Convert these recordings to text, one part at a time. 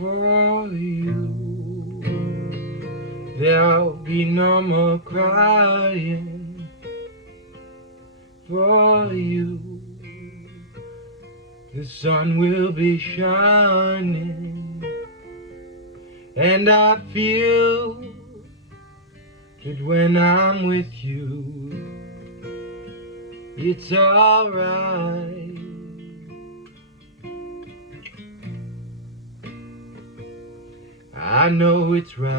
for you. There'll be no more crying for you. The sun will be shining, and I feel that when I'm with you, it's alright. I know it's right.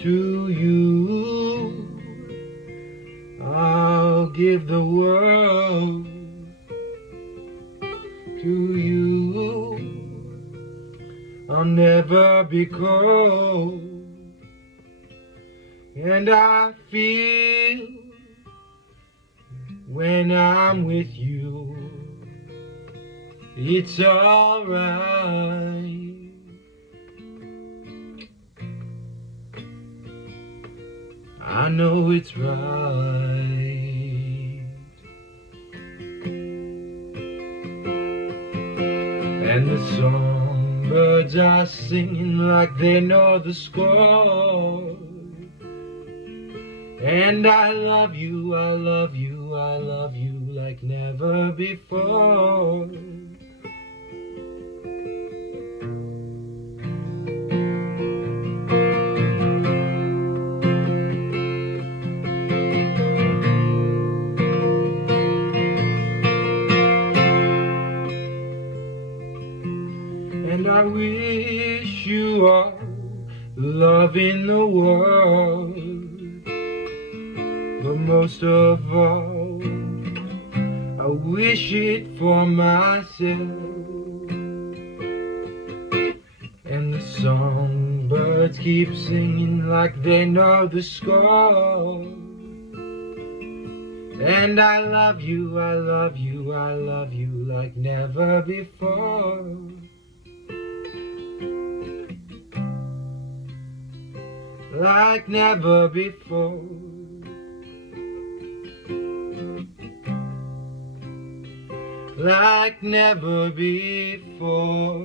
To you, I'll give the world. To you, I'll never be cold. And I feel when I'm with you, it's alright. I know it's right. And the songbirds are singing like they know the score. And I love you, I love you, I love you like never before. And I wish you all the love in the world. But most of all, I wish it for myself. And the songbirds keep singing like they know the score. And I love you, I love you, I love you like never before. Like never before. Like never before.